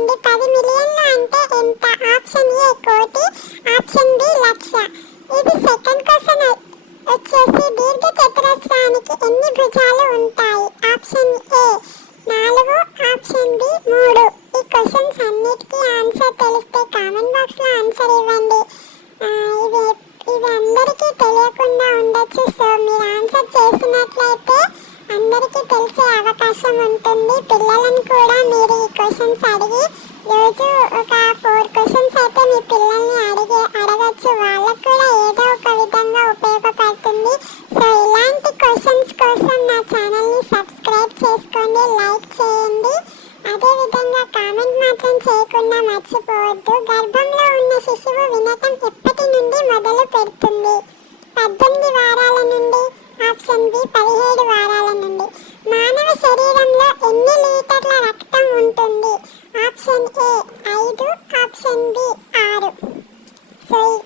చేయండి. 10 మిలియన్లు అంటే ఎంత? ఆప్షన్ ఏ కోటి, ఆప్షన్ బి లక్ష. ఇది సెకండ్ క్వశ్చన్ వచ్చేసి దీర్ఘ చతురస్రానికి ఎన్ని భుజాలు ఉంటాయి? Option A 4, option B 3. ఈ క్వశ్చన్స్ అన్నిటికీ ఆన్సర్ తెలిస్తే కామెంట్ బాక్స్లో ఆన్సర్ ఇవ్వండి. ఇవి ఇవి అందరికీ తెలియకుండా ఉండొచ్చు. సో మీరు ఆన్సర్ చేసినట్లయితే అందరికీ తెలిసే అవకాశం ఉంటుంది. పిల్లలను కూడా మీరు ఈ క్వశ్చన్స్ అడిగి రోజు ఒక 4 క్వశ్చన్స్ అయితే మీ పిల్లల్ని అడగచ్చు. వాళ్ళకు కూడా ఏదో ఒక విధంగా ఉపయోగపడుతుంది. సో ఇలాంటి క్వశ్చన్స్ కోసం నా ఛానల్ని సబ్స్క్రైబ్ చేసుకోండి, లైక్ చేయండి. అదేవిధంగా కామెంట్ మాత్రం చేయకుండా మర్చిపోవద్దు. గర్భంలో ఉన్న శిశువు వినటం ఎప్పటి నుండి మొదలు పెడుతుంది? 18 వారాల నుండి, ఆప్షన్ బి 17 వారాల నుండి. మానవ శరీరంలో ఎన్ని లీటర్ల రక్తం ఉంటుంది? Option A 5, option B 6. So ఈ